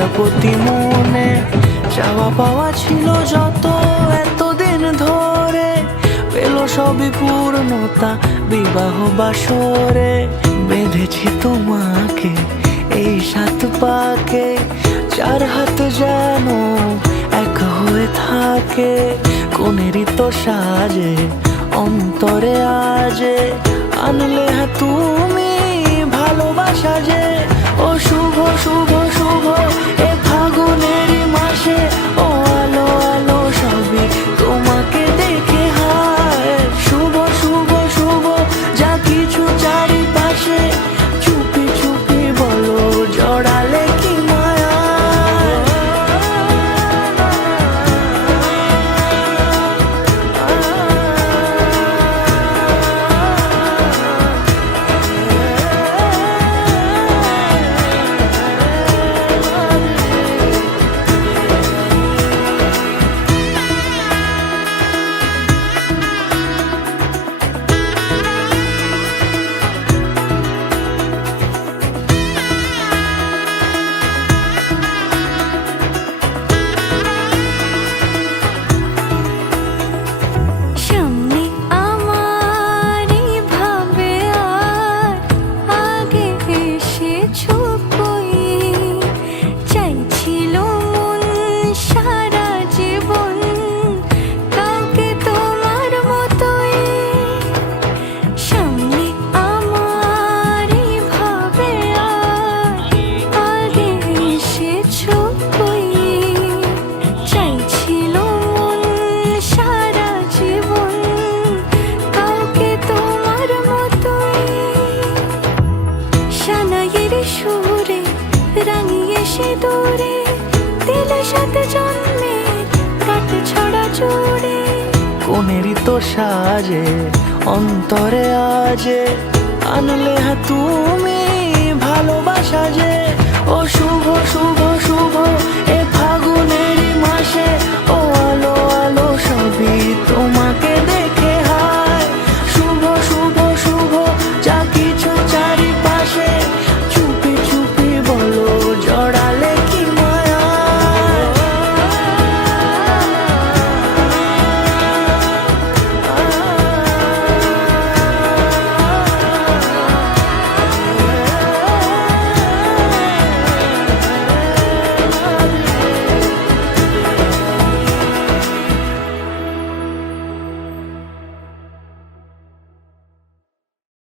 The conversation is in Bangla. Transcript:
প্রজাপতি মনে চাওয়া পাওয়া ছিল যত এতদিন ধরে, পেল সবই পূর্ণতা বিবাহ বাসরে। বেঁধেছি তোমাকে এই 7 পাকে, 4 হাত যেন এক হয়ে থাকে। কোনেরই তো সাজে অন্তরে আজে, আনলে তুমি ভালোবাসা যে। ও শুভ শুভ শুভ এ ফাগুনেরই মাসে, ও আলো আলো সবই তোমাকে দেখে হায়। শুভ শুভ শুভ যা কিছু চারিপাশে, চুপি চুপি বলো জড়ালে কি মায়া। সুরে রাঙিয়ে সে দূরে দিলে 7 জন্মের কাট ছড়া জোড়ে। কোনেরই তো সাজে অন্তরে আজে, আনলে তুমি ভালোবাসা যে। ও শুভ শুভ শুভ এ